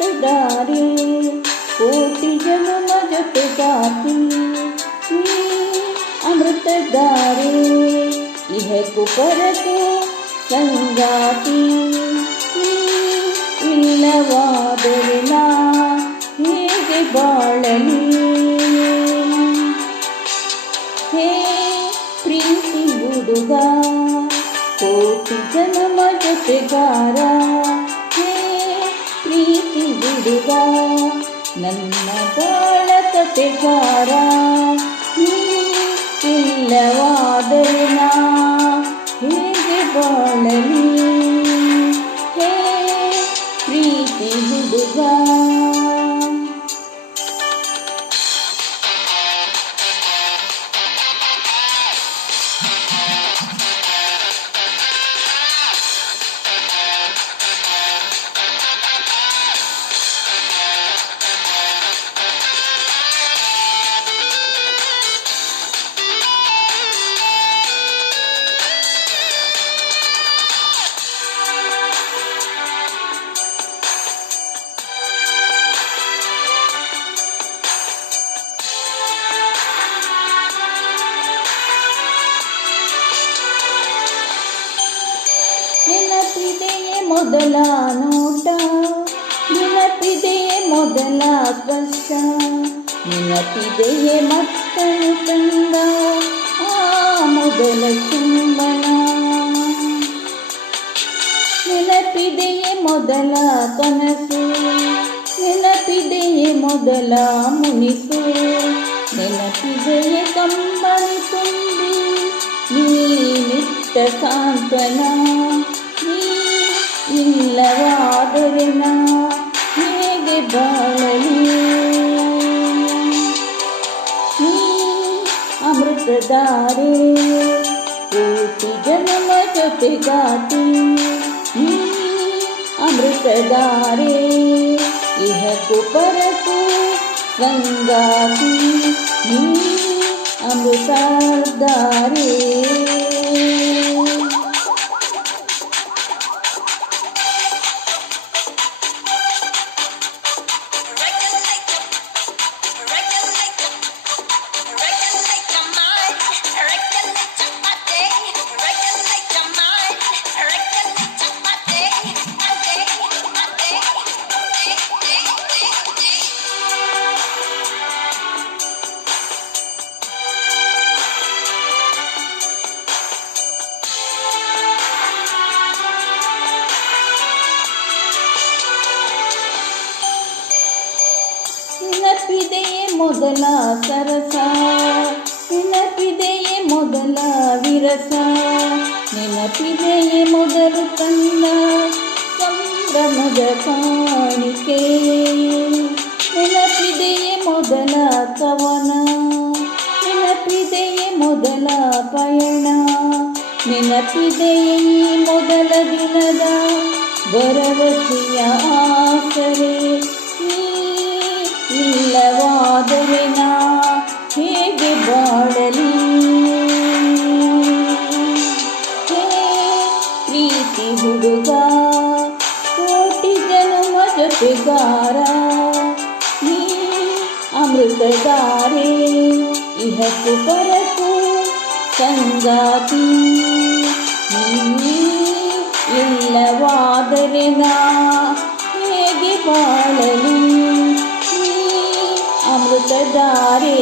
ಅಮೃತಧಾರೆ ಕೋಟಿ ಜನುಮ ಜೊತೆಗಾತಿ ನೀ ಅಮೃತಧಾರೆ ಇಹಕು ಪರಕು ಸಂಗಾತಿ ನೀ ಇಲ್ಲವಾದರೆ ನಾ ಹೇಗೆ ಬಾಳಲಿ ಹೇ ಪ್ರೀತಿ ಹುಡುಗ ಕೋಟಿ ಜನ್ಮ ಜೊತೆಗಾರ ಹೇ ಪ್ರೀತಿ ಹುಡುಗ ನನ್ನ ಬಾಳ ಕತೆಗಾರ ನೀ ಇಲ್ಲವಾದರೆ ನಾ ಹೇಗೆ ಬಾಳಲಿ ಹೇ ಪ್ರೀತಿ ಹುಡುಗ ಮೊದಲ ನೋಟ ನೆನಪಿದೆಯೇ ಮೊದಲ ಸ್ಪರ್ಶ ನೆನಪಿದೆಯೇ ಮಕ್ಕಳು ಕಂಡ ಆ ಮೊದಲ ಚುಂಬನ ನೆನಪಿದೆಯೇ ಮೊದಲ ಕನಸು ನೆನಪಿದೆಯೇ ಮೊದಲ ಮುನಿಸು ನೆನಪಿದೆಯೇ ಕಂಬನಿ ತುಂಬಿ ನೀನಿಟ್ಟ ಸಾಂತ್ವನ ನೀ ಇಲ್ಲವಾದರೆ ನಾ ಹೇಗೆ ಬಾಳಲಿ ನೀ ಅಮೃತಧಾರೆ ಕೋಟಿ ಜನ್ಮ ಜೊತೆಗಾತಿ ನೀ ಅಮೃತಧಾರೆ ಇಹಕು ಪರಕು ಸಂಗಾತಿ. ನೀ ಅಮೃತಧಾರೆ ಮೊದಲ ಸರಸ ನೆನಪಿದೆಯೇ ಮೊದಲ ವಿರಸ ನೆನಪಿದೆಯೇ ಮೊದಲು ಕಂಡ ಸಂಭ್ರಮದ ಕಾಣಿಕೆ ನೆನಪಿದೆಯೇ ಮೊದಲ ಕವನ ನೆನಪಿದೆಯೇ ಮೊದಲ ಪಯಣ ನೆನಪಿದೆಯೇ ಈ ಮೊದಲ ದಿನದ ಭರವಸೆಯ ಆಸರೆ ಪ್ರೀತಿ ಹುಡುಗ ಕೋಟಿ ಜನುಮ ಜೊತೆಗಾರ. ನೀ ಅಮೃತಗಾರೆ, ಇಹಕ್ಕೆ ಬರಕು ಸಂಗಾತಿ. ಇಲ್ಲವಾದರೆ ನಾ ಹೇಗೆ ಬಾಳಲಿ? ಅಮೃತದಾರೇ